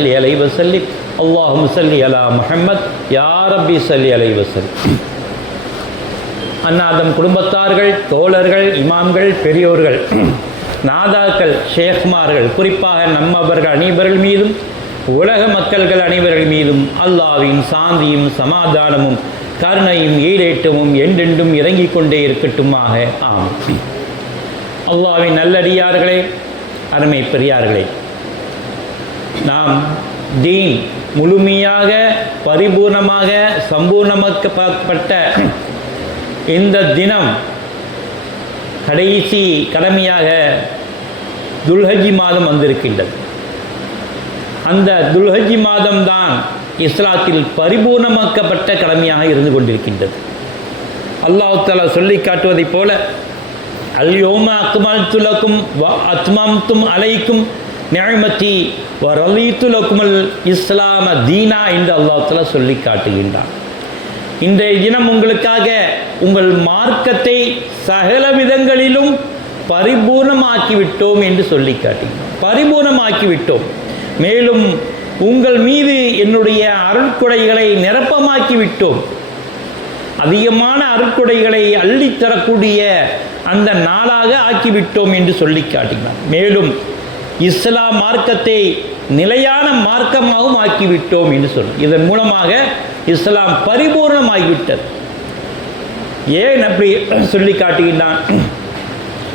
அலைஹி வஸல்லம் அல்லாஹும்ம ஸல்லி அலா முஹம்மத் யா ரப்பி ஸல்லி அலைஹி வஸல்லம். அன்னாதம் குடும்பத்தார்கள், தோழர்கள், இமாம்கள், பெரியோர்கள், நாதாக்கள், ஷேக்மார்கள், குறிப்பாக நம்மவர்கள் அனைவர்கள் மீதும் உலக மக்கள்கள் அனைவர்கள் மீதும் அல்லாஹ்வின் சாந்தியும் சமாதானமும் கருணையும் ஈடேற்றமும் என்றென்றும் இறங்கிக் கொண்டே இருக்கட்டுமாக. ஆமென். அல்லாஹ்வின் நல்லடியார்களே, அருமை பெரியார்களே, நாம் தீன் முழுமையாக பரிபூர்ணமாக சம்பூர்ணமாக்கப்பட்ட இந்த தினம் கடைசி கடமையாக துல்ஹஜ்ஜி மாதம் வந்திருக்கின்றது. அந்த துல்ஹஜ்ஜி மாதம்தான் இஸ்லாத்தில் பரிபூர்ணமாக்கப்பட்ட கடமையாக இருந்து கொண்டிருக்கின்றது. அல்லாஹ் தஆலா சொல்லி காட்டுவதைப் போல அல்யௌம அக்மல்து லக்கும் வ அத்மம்து அலைக்கும் நிஅமதி வ ரலீது லக்குமுல் இஸ்லாம தீனா என்று அல்லாஹ் தஆலா சொல்லி காட்டுகின்றான். இன்றைய தினம் உங்களுக்காக உங்கள் மார்க்கத்தை சகல விதங்களிலும் பரிபூர்ணமாக்கிவிட்டோம் என்று சொல்லி காட்டுகின்றோம். பரிபூர்ணமாக்கிவிட்டோம். மேலும் உங்கள் மீது என்னுடைய அருட்கொடைகளை நிரப்பமாக்கிவிட்டோம். அதிகமான அருட்கொடைகளை அள்ளித்தரக்கூடிய அந்த நாளாக ஆக்கிவிட்டோம் என்று சொல்லி காட்டினார். மேலும் இஸ்லாம் மார்க்கத்தை நிலையான மார்க்கமாகவும் ஆக்கிவிட்டோம் என்று சொல்லும். இதன் மூலமாக இஸ்லாம் பரிபூர்ணமாகிவிட்டது. ஏன் அப்படி சொல்லி காட்டுகின்றான்?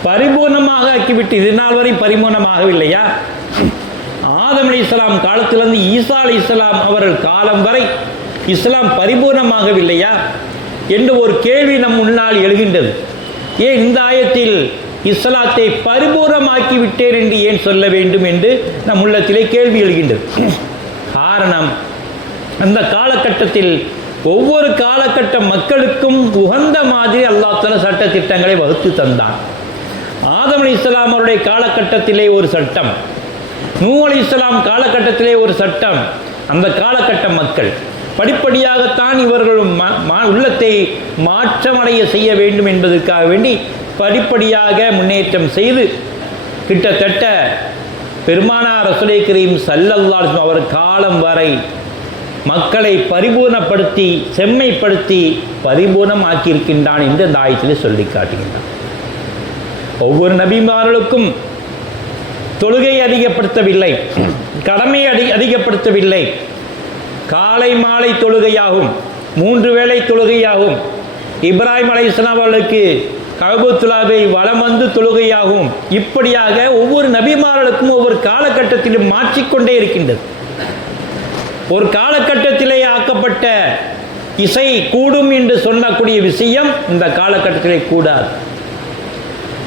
பரிபூர்ணமாக ஆக்கிவிட்டு இது நாள் வரை பரிபூர்ணமாகவில்லையா? ஆதம் அலைஹிஸ்ஸலாம் காலத்திலிருந்து ஈசா அலைஹிஸ்ஸலாம் அவர்கள் காலம் வரை இஸ்லாம் பரிபூர்ணமாகவில்லையா என்று ஒரு கேள்வி நம் முன்னால் எழுகின்றது. ஏன் இந்த ஆயத்தில் இஸ்லாத்தை பரிபூர்ணமாக்கி விட்டேன் என்று ஏன் சொல்ல வேண்டும் என்று நம் உள்ளத்திலே கேள்வி எழுகின்றது. காரணம், அந்த காலகட்டத்தில் ஒவ்வொரு காலகட்ட மக்களுக்கும் உகந்த மாதிரி அல்லாஹ் தஆலா சட்ட திட்டங்களை வகுத்து தந்தான். ஆதம் அலைஹிஸ்ஸலாம் அவருடைய காலகட்டத்திலே ஒரு சட்டம், நூஹ் அலைஹிஸ்ஸலாம் காலகட்டத்திலே ஒரு சட்டம். அந்த காலகட்ட மக்கள் படிப்படியாகத்தான் இவர்கள் உள்ளத்தை மாற்றமடைய செய்ய வேண்டும் என்பதற்காக வேண்டி படிப்படியாக முன்னேற்றம் செய்து கிட்டத்தட்ட பெருமானார் ரசூலே கரீம் ஸல்லல்லாஹு அலைஹி வஸல்லம் அவர் காலம் வரை மக்களை பரிபூர்ணப்படுத்தி செம்மைப்படுத்தி பரிபூர்ணமாக்கியிருக்கின்றான் என்று இந்த ஆயத்திலே சொல்லி காட்டுகின்றான். ஒவ்வொரு நபிமார்களுக்கும் தொழுகை அதிகப்படுத்தவில்லை, கடமை அதிகப்படுத்தவில்லை. காலை மாலை தொழுகையாகும், 3 வேளை தொழுகையாகும். இப்ராஹிம் அலைஹிஸ்ஸலாம் அவர்களுக்கு கஅபத்துல்லாவை வலம் வந்து தொழுகையாகும். இப்படியாக ஒவ்வொரு நபிமார்களுக்கும் ஒவ்வொரு காலகட்டத்திலும் மாற்றிக்கொண்டே இருக்கின்றது. ஒரு காலகட்டத்திலே ஆக்கப்பட்ட இசை கூடும் என்று சொல்லக்கூடிய விஷயம் இந்த காலகட்டத்திலே கூடாது.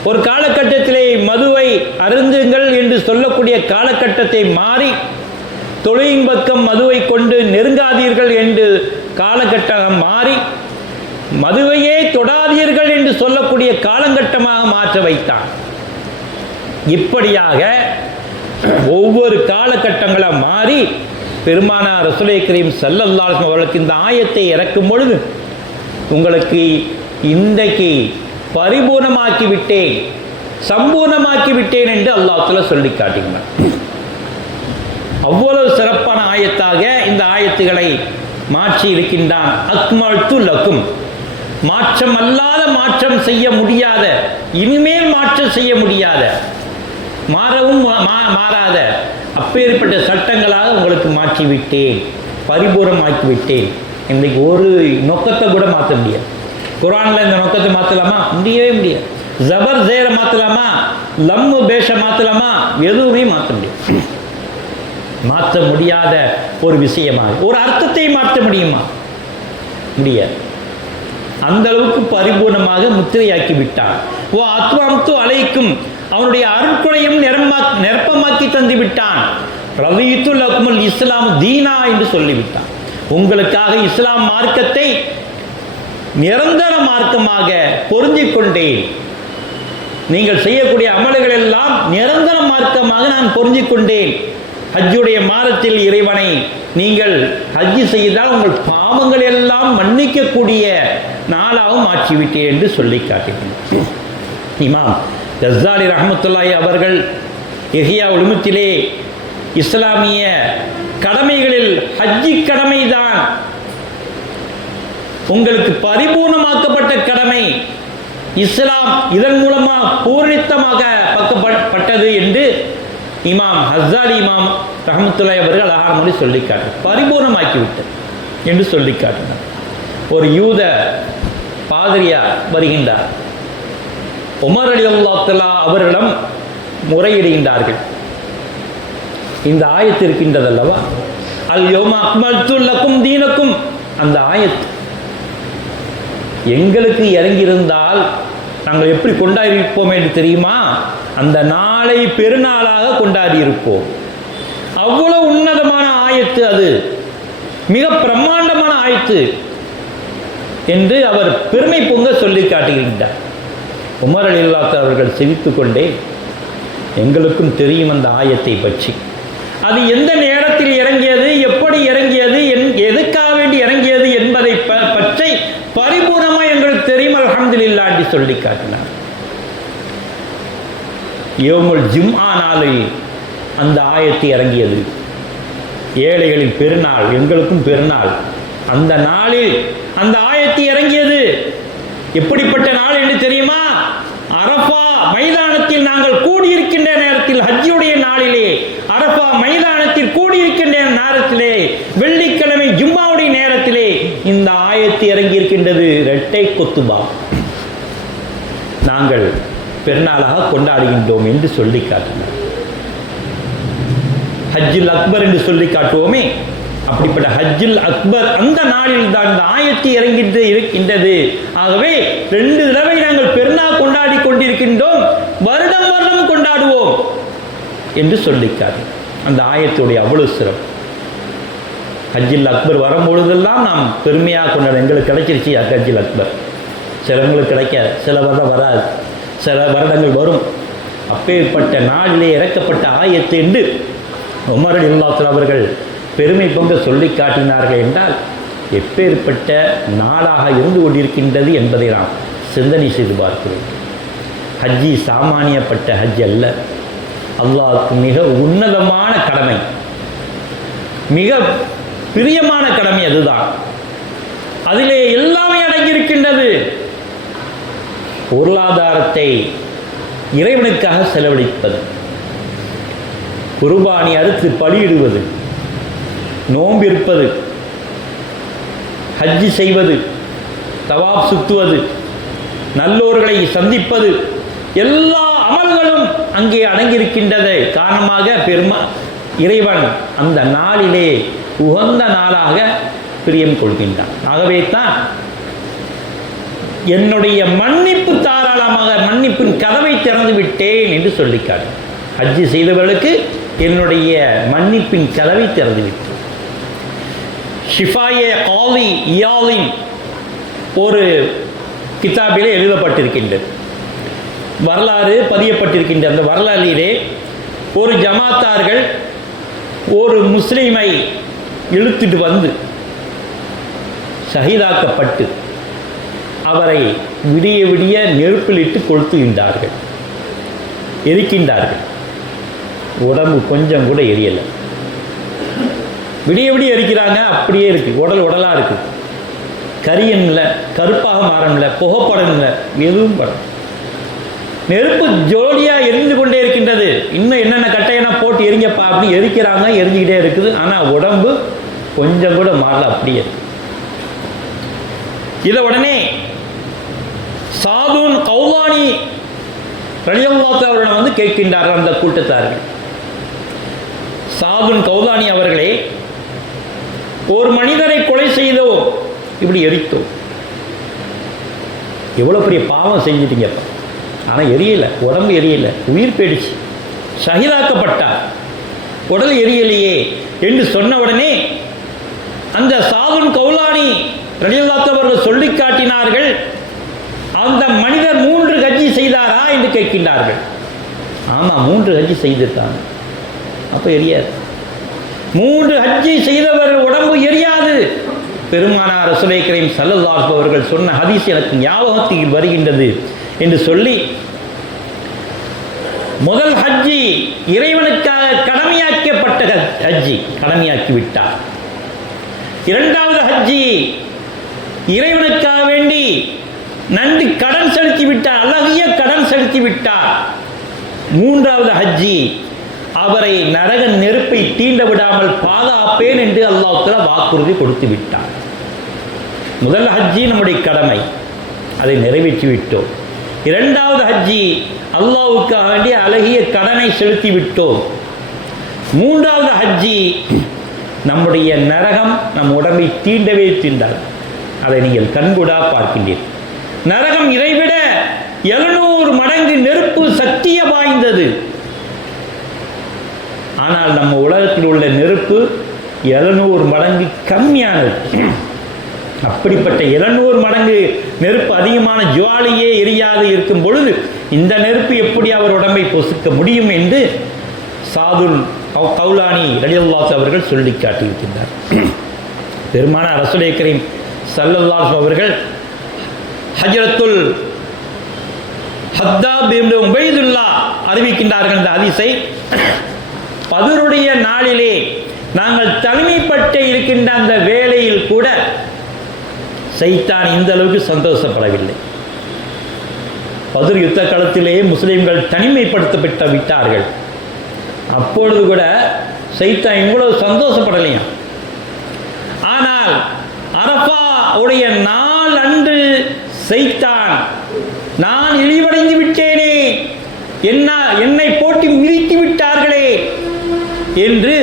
ஒரு காலகட்டத்திலே மதுவை அருந்துங்கள் என்று சொல்லக்கூடிய காலகட்டத்தை மாறி தொழுகையின் பக்கம் மதுவை கொண்டு நெருங்காதீர்கள் என்று காலகட்டம் மாறி மதுவையே தொடாதீர்கள் என்று சொல்லக்கூடிய காலகட்டமாக மாற்ற வைத்தான். இப்படியாக ஒவ்வொரு காலகட்டங்களாக மாறி பெருமானார் ரசூலே கரீம் ஸல்லல்லாஹு அலைஹி வஸல்லம் அவர்களுக்கு இந்த ஆயத்தை இறக்கும் பொழுது உங்களுக்கு இன்றைக்கு பரிபூர்ணமாக்கி விட்டேன், சம்பூர்ணமாக்கி விட்டேன் என்று அல்லாஹ் தஆலா சொல்லி காட்டுகிறார். அவ்வளவு சிறப்பான ஆயத்தாக இந்த ஆயத்துகளை மாற்றி இருக்கின்றான். அக்மல்து லக்கும், மாற்றம் அல்லாத, மாற்றம் செய்ய முடியாத, இனிமேல் மாற்றம் செய்ய முடியாத, மாறவும் மாறாத அப்பேற்பட்ட சட்டங்களாக உங்களுக்கு மாற்றி விட்டேன், பரிபூர்ணமாக்கி விட்டேன். இன்றைக்கு ஒரு நொக்கத்தை கூட மாற்ற முடியாது. குர்ஆனில் இந்த நொக்கத்தை மாற்றலாமா? முடியவே முடியாது. ஜபர் ஜேரை மாற்றலாமா? லம்மு பேஷ மாற்றலாமா? எதுவுமே மாற்ற முடியாது. மாற்ற முடியாத ஒரு விஷயமாக ஒரு அர்த்தத்தை மாற்ற முடியுமா? முடியாது. அந்த அளவுக்கு பரிபூர்ணமாக முத்திரையாக்கி விட்டான். ஓ அத்வம்து அலைக்கும், அவனுடைய அருட்கொடையும் நிரப்பமாக்கி தந்து விட்டான். ரலீது லக்குமுல் இஸ்லாம் தீனா என்று சொல்லிவிட்டான். உங்களுக்காக இஸ்லாம் மார்க்கத்தை நிரந்தர மார்க்கமாக பொருந்திக் கொண்டேன். நீங்கள் செய்யக்கூடிய அமல்கள் எல்லாம் நிரந்தர மார்க்கமாக நான் பொருந்திக் கொண்டேன். ஹஜ்ஜுடைய மாதத்தில் இறைவனை நீங்கள் ஹஜ்ஜு செய்தால் உங்கள் பாவங்கள் எல்லாம் மன்னிக்கக்கூடிய நாளாகவும் மாற்றிவிட்டேன் என்று சொல்லி காட்டுகிறேன். இமாம் கஸ்ஸாலி ரஹ்மத்துல்லாஹி அவர்கள் இஹ்யா உலுமுத்திலே இஸ்லாமிய கடமைகளில் ஹஜ்ஜி கடமைதான் உங்களுக்கு பரிபூர்ணமாக்கப்பட்ட கடமை. இஸ்லாம் இதன் மூலமாக பூர்ணித்தமாக பக்கப்பட்டது என்று இமாம் ஹஸ்ஸாலி இமாம் ரஹ்மத்துல்லாஹி அவர்கள் அழகான மொழி சொல்லி காட்டினார். பரிபூர்ணமாக்கிவிட்டது என்று சொல்லி காட்டினார். ஒரு யூத பாதிரியார் வருகின்றார். உமர் ரலியல்லாஹு தஆலா அவர்களிடம் முறையிடுகின்றார்கள். இந்த ஆயத்து இருக்கின்றது அல்லவா, அல் யௌம அக்மல்து லக்கும் தீனக்கும், அந்த ஆயத்து எங்களுக்கு இறங்கியிருந்தால் நாங்கள் எப்படி கொண்டாடி இருப்போம் என்று தெரியுமா? அந்த நாளை பெருநாளாக கொண்டாடி இருப்போம். அவ்வளவு உன்னதமான ஆயத்து, அது மிக பிரம்மாண்டமான ஆயத்து என்று அவர் பெருமை பொங்க சொல்லி காட்டுகின்றார். உமர் ரலியல்லாஹு அவர்கள் சிரித்துக் கொண்டே, எங்களுக்கும் தெரியும் அந்த ஆயத்தை பற்றி, அது எந்த நேரத்தில் இறங்கியது, எப்படி இறங்கியது, எதுக்காக வேண்டி இறங்கியது என்பதை பற்றி பரிபூர்ணமாக எங்களுக்கு தெரியும், அல்ஹம்துலில்லாஹ் என்று சொல்லி காட்டினார். யௌமுல் ஜும்ஆ நாளில் அந்த ஆயத்து இறங்கியது. ஏழைகளின் பெருநாள், எங்களுக்கும் பெருநாள். அந்த நாளில் அந்த ஆயத்து இறங்கியது. எப்படிப்பட்ட நாள் என்று தெரியுமா? அரஃபா மைதானத்தில் நாங்கள் கூடியிருக்கின்ற நேரத்தில், ஹஜ்ஜுடைய நாளிலே அரஃபா மைதானத்தில் கூடியிருக்கின்ற நேரத்திலே, வெள்ளிக்கிழமை ஜும்மாவுடைய நேரத்திலே இந்த ஆயத்து இறங்கி இருக்கின்றது. இரட்டை கொத்துபா நாங்கள் பெருநாளாக கொண்டாடுகின்றோம் என்று சொல்லி காட்டினார். ஹஜ்ஜுல் அக்பர் என்று சொல்லி காட்டுவோமே, அப்படிப்பட்ட ஹஜ்ஜுல் அக்பர் அந்த நாளில் தான் இந்த ஆயத்து இறங்கிட்டு இருக்கின்றது. ஆகவே 2 தடவை நாங்கள் பெருநாள் கொண்டாடி கொண்டிருக்கின்றோம், வருடம் வருடம் கொண்டாடுவோம் என்று சொல்லிக்காரு. அந்த ஆயத்துடைய அவ்வளவு சிறப்பு. ஹஜ்ஜுல் அக்பர் வரும்பொழுதெல்லாம் நாம் பெருமையாக கொண்டாட, எங்களுக்கு கிடைச்சிருச்சு ஹஜ்ஜுல் அக்பர். சிலவங்களுக்கு கிடைக்காது, சில வருடம் வராது, சில வருடங்கள் வரும். அப்பேற்பட்ட நாளிலே இறக்கப்பட்ட ஆயத்து என்று உமர் ரலியல்லாஹு அவர்கள் பெருமை பொங்க சொல்லி காட்டினார்கள் என்றால் எப்பேற்பட்ட நாளாக இருந்து கொண்டிருக்கின்றது என்பதை நாம் சிந்தனை செய்து பார்க்கிறோம். ஹஜ்ஜி சாமானியப்பட்ட ஹஜ் அல்ல, அல்லாஹ்வுக்கு மிக உன்னதமான கடமை, மிக பிரியமான கடமை. அதுதான், அதிலே எல்லாமே அடங்கியிருக்கின்றது. பொருளாதாரத்தை இறைவனுக்காக செலவழிப்பது, குர்பானி அறுத்து பலியிடுவது, நோம்பிருப்பது, ஹஜ்ஜி செய்வது, தவாப் சுத்துவது, நல்லோர்களை சந்திப்பது, எல்லா அமல்களும் அங்கே அடங்கியிருக்கின்றது. காரணமாக இறைவன் அந்த நாளிலே உகந்த நாளாக பிரியம் கொள்கின்றான். ஆகவே தான் என்னுடைய மன்னிப்பு தாராளமாக, மன்னிப்பின் கதவை திறந்து விட்டேன் என்று சொல்லிக்காரு. ஹஜ்ஜி செய்தவர்களுக்கு என்னுடைய மன்னிப்பின் கதவை திறந்து விட்டேன். ஷிஃபாயே காலி இயாலின் ஒரு கிதாபிலே எழுதப்பட்டிருக்கின்றது, வரலாறு பதியப்பட்டிருக்கின்ற. அந்த வரலாறிலே ஒரு ஜமாத்தார்கள் ஒரு முஸ்லீமை இழுத்துட்டு வந்து ஷஹீதாக்கப்பட்டு அவரை விடிய விடிய நெருப்பிலிட்டு கொளுத்துகின்றார்கள், எரிக்கின்றார்கள். உடம்பு கொஞ்சம் கூட எரியலை, விடிய விடிய எரிக்கிறாங்க, அப்படியே இருக்கு, உடலாக இருக்கு, கரியன் இல்லை, கருப்பாக மாறமில்லை, புகைப்படம் இல்லை, எதுவும் படம். நெருப்பு ஜோடியாக எரிந்து கொண்டே இருக்கின்றது. இன்னும் என்னென்ன கட்டையெல்லாம் போட்டு எரிங்கப்பா அப்படி எரிக்கிறாங்க, எரிஞ்சுக்கிட்டே இருக்குது. ஆனால் உடம்பு கொஞ்சம் கூட மாறல, அப்படியே. இதை உடனே சாதுன் கௌலானி ரலியல்லாஹு அவர்களை வந்து கேட்கின்றார்கள் அந்த கூட்டத்தார்கள். சாதுன் கௌலானி அவர்களே, ஒரு மனிதரை கொலை செய்தோம், இப்படி எரித்தோம், எவ்வளோ பெரிய பாவம் செஞ்சிட்டீங்கப்பா, ஆனால் எரியலை, உடம்பு எரியலை, உயிர் போயிடுச்சு, ஷஹீதாக்கப்பட்டார், உடல் எரியலையே என்று சொன்ன உடனே அந்த சாதுன் கௌலானி ரலியல்லாஹு அவர்கள் சொல்லி காட்டினார்கள், அந்த மனிதர் 3 ஹஜ்ஜி செய்தாரா என்று கேட்கின்றார்கள். ஆமாம், 3 ஹஜ்ஜி செய்திருக்காங்க. அப்போ எரியாது. 3 ஹஜ்ஜி செய்தவர் உடம்பு எரியாது. பெருமானார் ரசூலுல்லாஹி கரீம் ஸல்லல்லாஹு அலைஹி அவர்கள் சொன்ன ஹதீஸ் எனக்கு ஞாபகத்தில் வருகின்றது என்று சொல்லி, முதல் ஹஜ்ஜி இறைவனுக்காக கடமையாக்கிய செய்யப்பட்ட ஹஜ்ஜி கடமையாக்கி விட்டார். இரண்டாவது ஹஜ்ஜி இறைவனுக்காக வேண்டி நன்றி கடன் செலுத்தி விட்டார், அழகிய கடன் செலுத்தி விட்டார். மூன்றாவது ஹஜ்ஜி அவரை நரக நெருப்பை தீண்ட விடாமல் பாதுகாப்பேன் என்று அல்லாஹ் தஆலா வாக்குறுதி கொடுத்து விட்டார். முதல் ஹஜ்ஜி நம்முடைய கடமை, அதை நிறைவேற்றி விட்டோம். இரண்டாவது ஹஜ்ஜி அல்லாஹ்வுக்காக வேண்டிய அழகிய கடனை செலுத்தி விட்டோம். மூன்றாவது ஹஜ்ஜி நம்முடைய நரகம் நம் உடம்பை தீண்டவே தீண்டாது. அதை நீங்கள் கண்கூடா பார்க்கின்றீர்கள். நரகம் இதைவிட 700 மடங்கு நெருப்பு சக்திய வாய்ந்தது. ஆனால் நம்ம உலகத்தில் உள்ள நெருப்பு 700 மடங்கு கம்மியானது. அப்படிப்பட்ட 700 மடங்கு நெருப்பு அதிகமான ஜுவாலியே எரியாது இருக்கும் பொழுது இந்த நெருப்பு எப்படி அவர் உடம்பை பொசுக்க முடியும் என்று சாதுல் கௌலானி ரலியல்லாஹு அவர்கள் சொல்லி காட்டியிருக்கின்றார். பெருமானார் ரசூலே கரீம் ஸல்லல்லாஹு அவர்கள் ஹஜ்ரத்துல் ஹத்தாப் இப்னு உபைதுல்லா அறிவிக்கின்றார்கள். இந்த ஹதீஸை பதுருடைய நாளிலே நாங்கள் தனிமைப்பட்டு இருக்கின்ற அந்த வேளையில் கூட சைத்தான் இந்த அளவுக்கு சந்தோஷப்படவில்லை. பதுர் யுத்த காலத்திலேயே முஸ்லிம்கள் தனிமைப்படுத்தப்பட்டு விட்டார்கள். அப்பொழுது கூட சைத்தான் இவ்வளவு சந்தோஷப்படலையாம். ஆனால் அரஃபா உடைய நாள் அன்று சைத்தான் நான் இழிவடைந்து விட்டேனே, என்னை போட்டு மிதித்து விட்டார்களே என்று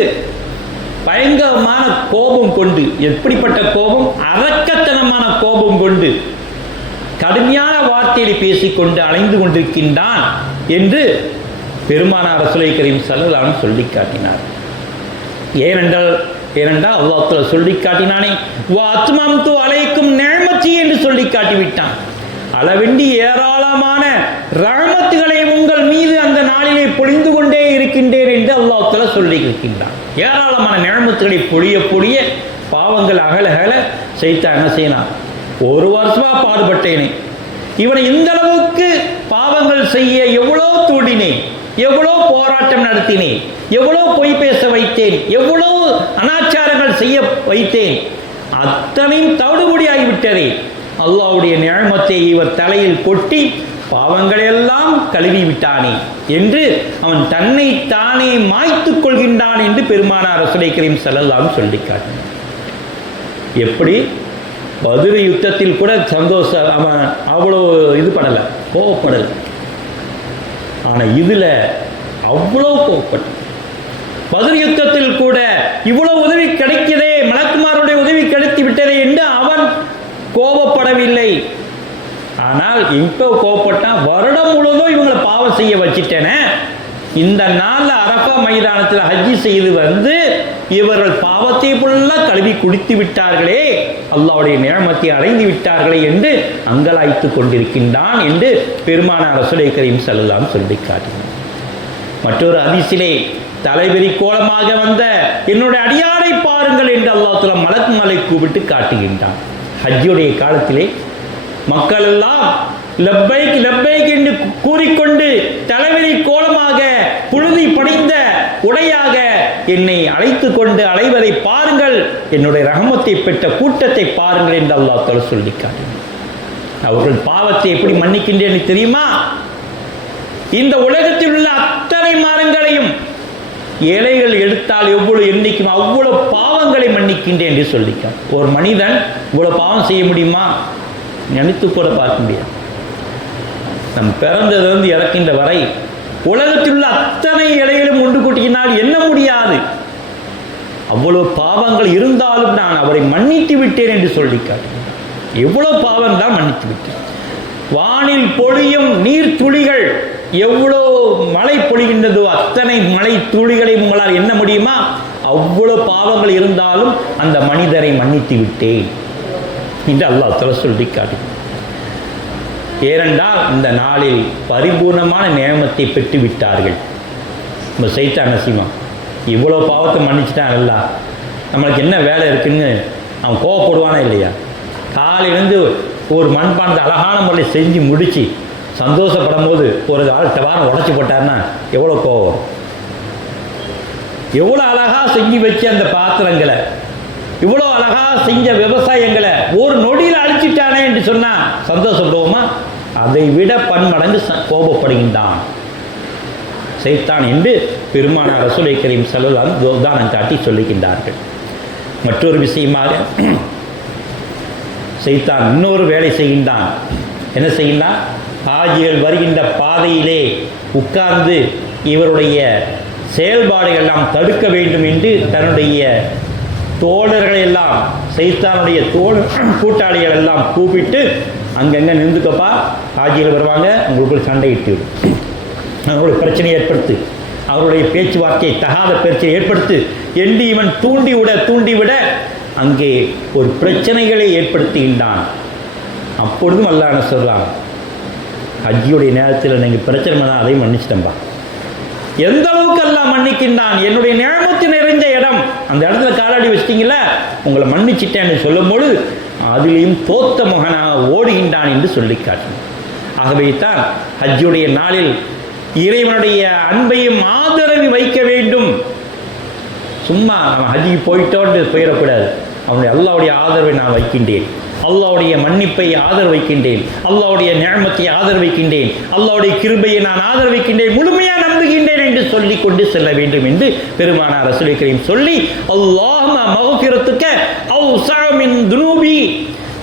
பயங்கரமான கோபம் கொண்டு, எப்படிப்பட்ட கோபம், அரக்கத்தனமான கோபம் கொண்டு கடுமையான வார்த்தையை பேசிக்கொண்டு அலைந்து கொண்டிருக்கின்றான் என்று பெருமானார் ரசூலை கரீம் ஸல்லல்லாஹு அலைஹி சொல்லி காட்டினார். ஏனென்றால் அல்லாஹ் தஆலா சொல்லி காட்டினானே, வா அத்மம்து அலைக்கும் நிஅமதி என்று சொல்லி காட்டிவிட்டான். அளவின்றி ஏராளமான ரஹ்மத்துகளை உங்கள் மீது அந்த நாளிலே பொழிந்து கொண்டே இருக்கின்றேன் என்று அல்லாஹ் தஆலா சொல்லி இருக்கின்றான். ஏராளமான நிஅமத்துகளை பொழிய பொழிய பாவங்கள் அகல அகல சைத்தான் என்ன செய்யலாம், ஒரு வருஷமா பாடுபட்டேனே, இவனை இந்த அளவுக்கு பாவங்கள் செய்ய எவ்வளோ தூண்டினேன், எவ்வளோ போராட்டம் நடத்தினேன், எவ்வளோ பொய் பேச வைத்தேன், எவ்வளோ அனாச்சாரங்கள் செய்ய வைத்தேன், அத்தனையும் தவிடுபடியாகிவிட்டதே. அல்லாஹ்வுடைய நிஅமத்தை இவர் தலையில் கொட்டி பாவங்களை எல்லாம் கழுவி விட்டானே என்று அவன் தன்னை தானே மாய்த்துக் கொள்கின்றான் என்று பெருமானார் ரசூலை கரீம் ஸல்லல்லாஹு அலைஹி சொல்லி காட்டினார். எப்படி பத்ர் யுத்தத்தில் கூட சந்தோஷம், அவன் அவ்வளோ இது படலை, கோவப்படலை. ஆனால் இதில் அவ்வளோ கோவப்பட்ட. பத்ர் யுத்தத்தில் கூட இவ்வளோ உதவி கிடைக்கிறதே, மலக்குமாருடைய உதவி கிடைத்து விட்டதே என்று அவன் கோபப்படவில்லை. ஆனால் இப்போ கோபப்பட்டான், வருடம் முழுவதும் இவங்களை பாவம் செய்ய வச்சிட்டேனே, இந்த நாளில் அரஃபா மைதானத்தில் ஹஜ்ஜி செய்து வந்து இவர்கள் பாவத்தை ஃபுல்லாக கழுவி குடித்து விட்டார்களே, அல்லாஹ்வுடைய நிஅமத்தை அடைந்து விட்டார்களே என்று அங்கலாய்த்து கொண்டிருக்கின்றான் என்று பெருமானார் ரசூலை கரீம் ஸல்லல்லாஹு அலைஹி சொல்லி காட்டினார். மற்றொரு ஹதீஸிலே தலைவெறி கோலமாக வந்த என்னுடைய அடியாரை பாருங்கள் என்று அல்லாஹ் தஆலா மலக்குகளை கூப்பிட்டு காட்டுகின்றான். ஹஜ்ஜுடைய காலத்திலே மக்கள் எல்லாம் லப்பைக் லப்பைக் என்று கூறிக்கொண்டு தலைவெறி கோலமாக புழுதி படிந்த உடையாக என்னை அழைத்து கொண்டு அலைவதை பாருங்கள், என்னுடைய ரஹமத்தை பெற்ற கூட்டத்தை பாருங்கள் என்று அல்லாஹ் தஆலா சொல்லி காட்டினார். அவர்கள் பாவத்தை எப்படி மன்னிக்கின்றேன்னு தெரியுமா? இந்த உலகத்தில் உள்ள அத்தனை மரங்களையும் இலைகள் எடுத்தால் எவ்வளவு எண்ணிக்கும் அவ்வளவு பாவங்களை மன்னிக்கின்றேன் என்று சொல்லிக்கார். ஒரு மனிதன் இவ்வளவு பாவம் செய்ய முடியுமா? நினைத்து கூட பார்க்க முடியாது. நம் பிறந்ததிலிருந்து இறக்கின்ற வரை உலகத்தில் உள்ள அத்தனை இலைகளும் ஒன்று கூட்டினால் என்ன முடியாது. அவ்வளவு பாவங்கள் இருந்தாலும் நான் அவரை மன்னித்து விட்டேன் என்று சொல்லிக்கார். எவ்வளவு பாவம் தான் மன்னித்து விட்டேன். வானில் பொழியும் நீர் துளிகள் எவ்வளோ மழை பொழிகின்றதோ அத்தனை மழை துளிகளை உங்களால் எண்ண முடியுமா? அவ்வளவு பாவங்கள் இருந்தாலும் அந்த மனிதரை மன்னித்து விட்டேன் என்று அல்லாஹ் தஆலா சொல்லி காட்டினார். ஏனென்றால் இந்த நாளில் பரிபூர்ணமான நியமத்தை பெற்று விட்டார்கள். நம்ம சைத்தான் நசீமா இவ்வளோ பாவத்தை மன்னிச்சுட்டாங்கல்ல, நம்மளுக்கு என்ன வேலை இருக்குன்னு அவன் கோவப்படுவானா இல்லையா? காலையிலேருந்து ஒரு மண்பானத்தை அழகான முறையில் செஞ்சு முடித்து சந்தோஷப்படும் போது ஒரு ஆள் டவாரம் உடச்சி போட்டார்னா எவ்வளோ கோவம். எவ்வளோ அழகாக செஞ்சு வச்சு அந்த பாத்திரங்களை, இவ்வளோ அழகாக செஞ்ச விவசாயங்களை ஒரு நொடியில் அழிச்சிட்டானே என்று சொன்னால் சந்தோஷப்படுவோமா? அதை விட பன்மடங்கு கோபப்படுகின்றான் சைத்தான் என்று பெருமானார் ரசூலை கரீம் ஸல்லல்லாஹு அலைஹி வஸல்லம் உதாரணம் காட்டி சொல்லுகின்றார்கள். மற்றொரு விஷயமாக சைத்தான் இன்னொரு வேலை செய்கின்றான். என்ன செய்கின்றான்? ஹாஜிகள் வருகின்ற பாதையிலே உட்கார்ந்து இவருடைய செயல்பாடுகள் எல்லாம் தடுக்க வேண்டும் என்று தன்னுடைய தோழர்கள் எல்லாம், சைத்தானுடைய கூட்டாளிகள் எல்லாம் கூப்பிட்டு அங்கங்கே நின்றுக்கப்பா, ஹாஜிகள் வருவாங்க, உங்களுக்கு சண்டையிட்டு அவர்களுடைய பிரச்சனையை ஏற்படுத்து, அவருடைய பேச்சுவார்த்தையை தகாத பிரச்சனை ஏற்படுத்து என்று இவன் தூண்டிவிட அங்கே ஒரு பிரச்சனைகளை ஏற்படுத்துகின்றான். அப்பொழுதும் அல்லாஹ் என்ன சொல்றான்? ஹஜ்ஜியுடைய நேரத்தில் நீங்கள் பிரச்சனை பண்ணால் அதையும் மன்னிச்சிட்டம்பா. எந்த அளவுக்கு அல்லாஹ் மன்னிக்கின்றான்? என்னுடைய நியமத்து நிறைந்த இடம், அந்த இடத்துல காலாடி வச்சிட்டீங்கள, உங்களை மன்னிச்சிட்டேன்னு சொல்லும்போது அதிலையும் தோத்த மகனாக ஓடுகின்றான் என்று சொல்லி காட்டினான். ஆகவே தான் ஹஜ்ஜுடைய நாளில் இறைவனுடைய அன்பையும் ஆதரவு வைக்க வேண்டும். சும்மா நம்ம ஹஜ்ஜிக்கு போயிட்டோன்னு போயிடக்கூடாது. அவனுடைய அல்லாஹ்வுடைய ஆதரவை நான் வைக்கின்றேன், அல்லாஹ்வுடைய மன்னிப்பை ஆதரவு வைக்கின்றேன், அல்லாஹ்வுடைய நியமத்தை ஆதரவு வைக்கின்றேன், அல்லாஹ்வுடைய கிருபையை நான் ஆதரவு வைக்கின்றேன், முழுமையாக நம்புகின்றேன் என்று சொல்லி கொண்டு செல்ல வேண்டும் என்று பெருமானார் ரசூலுல்லாஹி கரீம் சொல்லி, அல்லாஹும்ம மக்ஃபிரத்துக அவ்ஸஅ மின் துனூபி,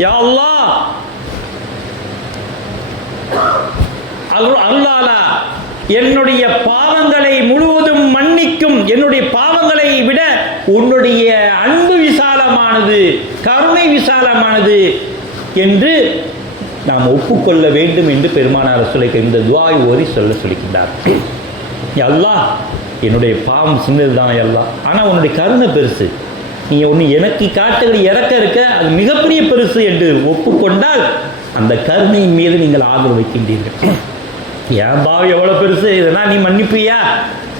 யா அல்லாஹ் அல்லாஹ் என்னுடைய பாவங்களை முழுவதும் மன்னிக்கும், என்னுடைய பாவங்களை விட உன்னுடைய அன்பு விசாலமானது, கருணை விசாலமானது என்று நாம் ஒப்புக்கொள்ள வேண்டும் என்று பெருமானார் ரசூலுல்லாஹி இந்த துஆவை ஓதி சொல்லிக்கின்றார். அல்லாஹ் என்னுடைய பாவம் சின்னது தான் அல்லாஹ், ஆனால் உன்னுடைய கருணை பெருசு, நீ ஒன்று எனக்கு காட்டுகிற இறக்க இருக்க அது மிகப்பெரிய பெருசு என்று ஒப்புக்கொண்டால் அந்த கருணையின் மீது நீங்கள் ஆதரவு வைக்கின்றீர்கள். என் பாவம் எவ்வளோ பெருசு, இதெல்லாம் நீ மன்னிப்பியா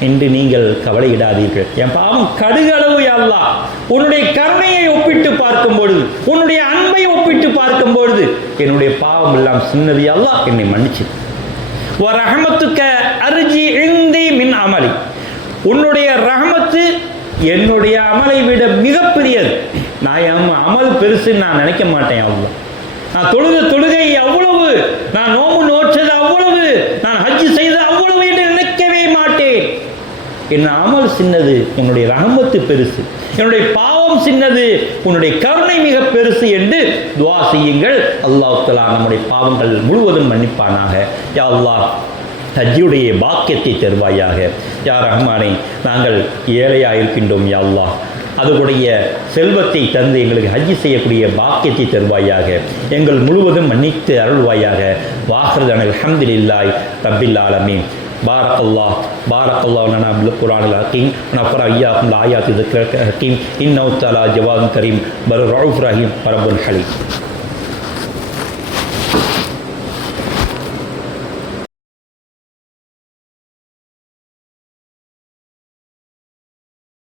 என்று நீங்கள் கவலையிடாதீர்கள். என் பாவம் கடுகளவு யா அல்லாஹ், உன்னுடைய கருணையை ஒப்பிட்டு பார்க்கும் பொழுது, உன்னுடைய அன்பை ஒப்பிட்டு பார்க்கும் பொழுது என்னுடைய பாவம் எல்லாம் சின்னது யா அல்லாஹ், என்னை மன்னிச்சு. ரஹமத்துக்க அர்ஜி இந்தி மின் அமலி, உன்னுடைய ரஹமத்து என்னுடைய அமலை விட மிகப்பெரியது. நான் என் அமல் பெருசுன்னு நான் நினைக்க மாட்டேன். அவ்வளோ நான் தொழுகை அவ்வளவு, நான் நோம்பு நோற்றது அவ்வளவு, நான் ஹஜ் செய்தது அவ்வளவு என்று நினைக்கவே மாட்டேன். என் அமல் சின்னது, உன்னுடைய ரஹமத்து பெருசு, என்னுடைய பாவம் சின்னது, உன்னுடைய கருணை மிக பெருசு என்று துஆ செய்யுங்கள். அல்லாஹ் தஆலா நம்முடைய பாவங்கள் முழுவதும் மன்னிப்பானாக. யா அல்லாஹ் ஹஜ்ஜுடைய பாக்கியத்தை தருவாயாக. யா ரஹ்மானே, நாங்கள் ஏழையாக இருக்கின்றோம் யா அல்லாஹ், அதுடைய செல்வத்தை தந்து எங்களுக்கு ஹஜ்ஜி செய்யக்கூடிய பாக்கியத்தை தருவாயாக. எங்கள் முழுவதும் மன்னித்து அருள்வாயாக. வாஹிர் அல்ஹம்துலில்லாஹி ரப்பில் ஆலமீன். பாரக்கல்லாஹு லனா பில் குர்ஆனில் ஹக்கீம் நஃபர இய்யாக்கும் ஆயாத்தி ذிக்ரில் ஹக்கீம் இன்னஹு தஆலா ஜவாதுன் கரீம் பர் ரഊஃப் ரஹீம் ரப்புல் ஹலீம்.